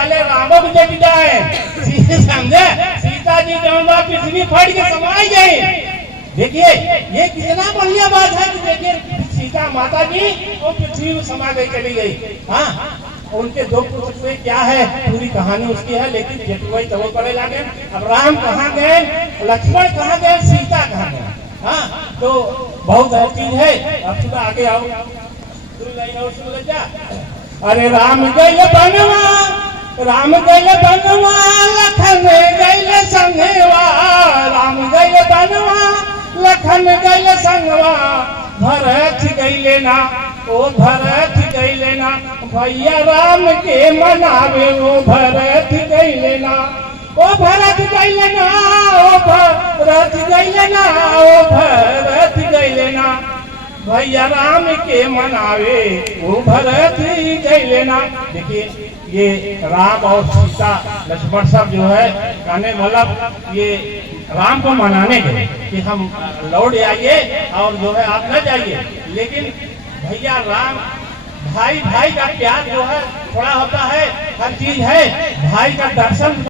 वाले रामक जट जाए, समझे? सीता जी जौन बा पृथ्वी फट के समाई गई। देखिए ये कितना बढ़िया बात है कि देखिए सीता माता जी और पृथ्वी में समा गई, चली गई। हाँ, उनके दो पुत्र हुए, क्या है पूरी कहानी उसकी है, लेकिन जेठुआई तब करे लगे। अब राम कहाँ गए, लक्ष्मण कहाँ गए, सीता कहाँ गए? हाँ, तो बहुत हर चीज है। अब थोड़ा आगे आओ, सुन ले जा। अरे राम गए बनवा, राम गए बनवा, लखन गए संगवा, राम गए बनवा, लखन गए संगवा, भरत गए ना, ओ भरत गए ना, भैया राम के मनावे, ओ भरत गए ना, ओ भरत गए ना, ओ भरत गए ना, ओ भरत गए ना, भैया राम के मनावे, वो भरत गए ना। देखिए ये राम और सीता लक्ष्मण सब जो है कहने मतलब ये राम को मनाने के कि हम लौट आइए और जो है आप न जाइए। लेकिन भैया राम भाई भाई का प्यार जो है थोड़ा होता है, हर चीज है, भाई का दर्शन